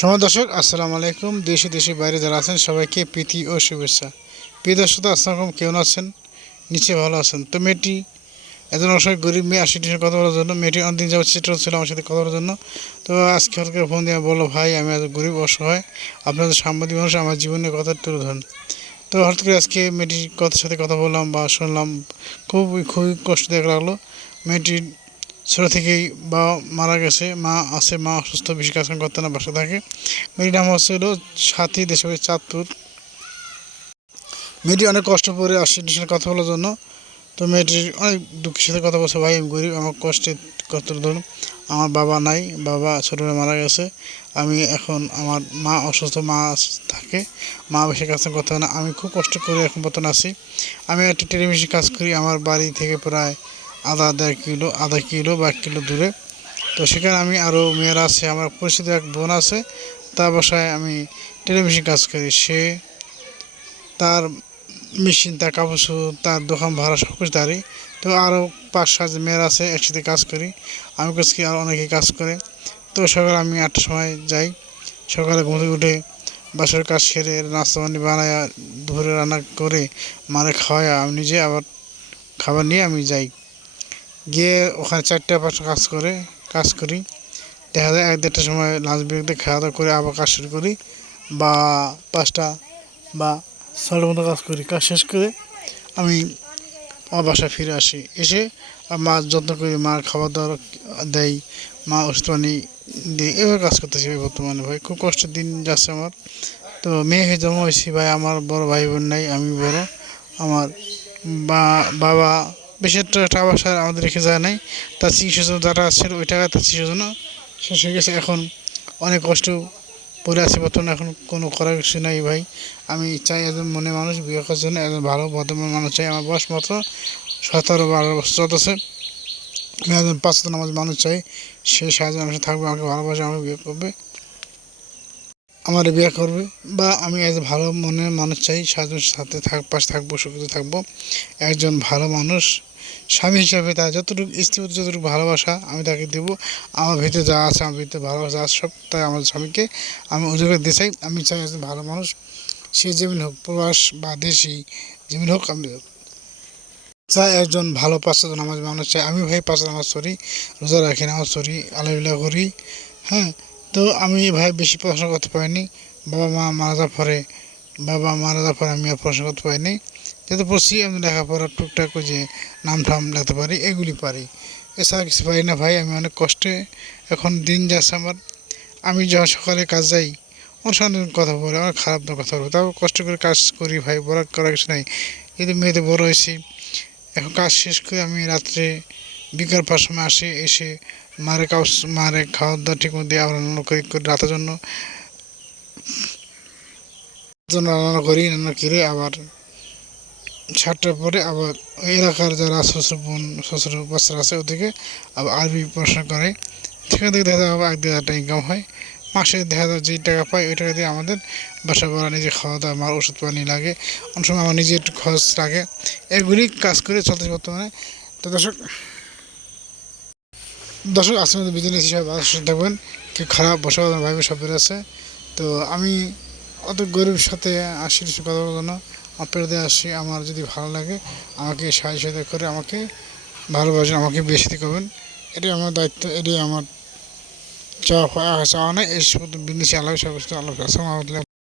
সময় দর্শক, আসসালামু আলাইকুম। দেশে দেশে বাইরে যারা আছেন, সবাইকে প্রীতি ও শুভেচ্ছা। প্রিয় দর্শক, আসসালাম কেমন আছেন? নিচে ভালো আছেন। তো মেয়েটি একজন অসহায় গরিব মেয়ে আশি সাথে কথা বলার জন্য মেয়েটি অনেকদিন যাওয়ার চেষ্টা ছিল আমার সাথে কথা বলার জন্য। তো আজকে করে ফোন দিয়ে বলল, ভাই, আমি এত গরিব, অসহায়, আপনাদের সাংবাদিক মানুষ, আমার জীবনের কথা তুলে ধরেন। তো হঠাৎ করে আজকে মেয়েটির কথার সাথে কথা বললাম বা শুনলাম। খুবই খুবই কষ্টদায়ক লাগল। মেয়েটির ছোটো থেকেই বা মারা গেছে, মা আছে, মা অসুস্থ, বেশি কাজ করতে না বাসা থাকে। মেয়েটির নাম হচ্ছে হলো সাথী দেশে চাঁদপুর। মেয়েটি অনেক কষ্ট করে আসছে সাথে কথা বলার জন্য। তো মেয়েটির অনেক দুঃখের সাথে কথা বলছে, ভাই, আমি গরিব, আমার কষ্টে কষ্ট ধরুন, আমার বাবা নাই, বাবা ছোটোবেলা মারা গেছে, আমি এখন আমার মা অসুস্থ, মা থাকে, মা বেশি কাজ করতে না, আমি খুব কষ্ট করে এখন বর্তমানে আছি। আমি একটা টেলিভিশন কাজ করি, আমার বাড়ি থেকে প্রায় আধা দেড় কিলো, আধা কিলো বা এক কিলো দূরে। তো সেখানে আমি আরও মেয়েরা আছে, আমার পরিচিত এক বোন আছে, তার বাসায় আমি টেলিভিশন কাজ করি। সে তার মেশিন তার কাপড় তার দোকান ভাড়া সব কিছু তারই। তো আরও পাঁচ সাত মেয়েরা আছে, একসাথে কাজ করি। আমি কাজ করি, আর অনেকে কাজ করে। তো সকালে আমি আটটার সময় যাই। সকালে থেকে উঠে বাসার কাজ সেরে নাস্তা পানি বানায়, দুপুরে রান্না করে মারে খাওয়াই আমি নিজে আবার খাবার নিয়ে আমি যাই। গিয়ে ওখানে চারটে পাঁচটা কাজ করে, কাজ করি। দেখা যায় এক দেড়টার সময় লাঞ্চ ব্রেক দিয়ে খাওয়া দাওয়া করে আবার কাজ শুরু করি বা পাঁচটা বা ছটার মতো কাজ করি। কাজ শেষ করে আমি আমার বাসায় ফিরে আসি। এসে মার যত্ন করি, মার খাবার দাবার দেয় মা ওষুধ পানি দিই। এভাবে কাজ করতেছি ভাই বর্তমানে ভাই। খুব কষ্টের দিন যাচ্ছে আমার। তো মেয়ে হয়ে জন্ম হয়েছি ভাই, আমার বড় ভাই বোন নাই, আমি বড়। আমার বা বাবা বেশি টাকা পয়সা আমাদের রেখে যায় নাই। তার চিকিৎসার জন্য যারা আসছিল ওই টাকা তার চিকিৎসার জন্য শেষ হয়ে গেছে। এখন অনেক কষ্ট পড়ে আছে বর্তমানে, এখন কোনো করার কিছু নাই ভাই। আমি চাই একজন মনে মানুষ, বিয়ে করার জন্য একজন ভালো বর্তমান মানুষ চাই। আমার বয়স মাত্র সতেরো বারো বছর চলতেছে। আমি একজন পাঁচ নামাজ মানুষ চাই। সে সাহায্য মানুষ থাকবে, আমাকে ভালোবাসে, আমাকে বিয়ে করবে। আমার বিয়ে করবে বা আমি একজন ভালো মনের মানুষ চাই সাহায্যের সাথে থাক, পাশে থাকব, সুখে থাকব। একজন ভালো মানুষ, স্বামী হিসাবে তার যতটুকু স্ত্রী যতটুকু ভালোবাসা আমি তাকে দেবো। আমার ভিতরে যা আছে, আমার ভিতরে ভালোবাসা আছে, সব তাই আমার স্বামীকে আমি উদ্যোগে দিতে চাই। আমি চাই একজন ভালো মানুষ, সে যেমন হোক, প্রবাস বা দেশি যেমন হোক, আমি চাই একজন ভালো পাঁচটা নামাজ, মানুষ চাই। আমি ভাই পাঁচটা নামাজ করি রোজা রাখি না নামাজ করি আলাইলা করি হ্যাঁ। তো আমি ভাই বেশি পড়াশোনা করতে পারিনি। বাবা মা মারা যাওয়ার পরে, বাবা মারা যাওয়ার পরে আমি আর পড়াশোনা করতে পারিনি। যেহেতু পড়ছি, আমি লেখাপড়া টুকটাক যে নাম ঠাম লিখতে পারি, এগুলি পারি। এছাড়া কিছু পারি না ভাই, আমি অনেক কষ্টে এখন দিন যাচ্ছে আমার। আমি যখন সকালে কাজ যাই ওর কথা বলে আমার খারাপ কথা বলব তাও কষ্ট করে কাজ করি ভাই বড় করার কিছু নাই। কিন্তু মেয়েতে বড় হয়েছি, এখন কাজ শেষ করে আমি রাত্রে বিকাল পাঁচ সময় আসি, এসে মারে কাউ মারে খাওয়া দাওয়া ঠিক মতো রান্না করি রাতের জন্য। জন্য রান্না করি, রান্না করে আবার সাতটার পরে আবার ওই এলাকার যারা শ্বশুর বোন, শ্বশুর বাচ্চারা আছে ওদিকে আবার আরবি পড়াশোনা করে। সেখান থেকে দেখা যায় আবার এক দেড় টাকা ইনকাম হয়। মাসে দেখা যায় যে টাকা পাই ওই টাকা দিয়ে আমাদের বাসা ভাড়া নিজে খাওয়া দাওয়া আমার ওষুধ পানি লাগে। অনেক সময় আমার নিজের খরচ লাগে। এগুলি কাজ করে চলতে বর্তমানে। তো দর্শক দর্শক আসলে বিজনেস হিসাবে ভালো সুস্থ থাকবেন। কেউ খারাপ বসা ভাই সব আছে। তো আমি অত গরিবের সাথে আসি কিছু কথা বলার জন্য আপনাদের আসি, আমার যদি ভালো লাগে, আমাকে সাহায্য সহায়তা করে, আমাকে ভালোবাসেন, আমাকে বেশি করবেন। এটাই আমার দায়িত্ব, এটাই আমার চাওয়া চাওয়া না, এই সব বিজনেস আল্লাহ সব আল্লাহ আসসালামু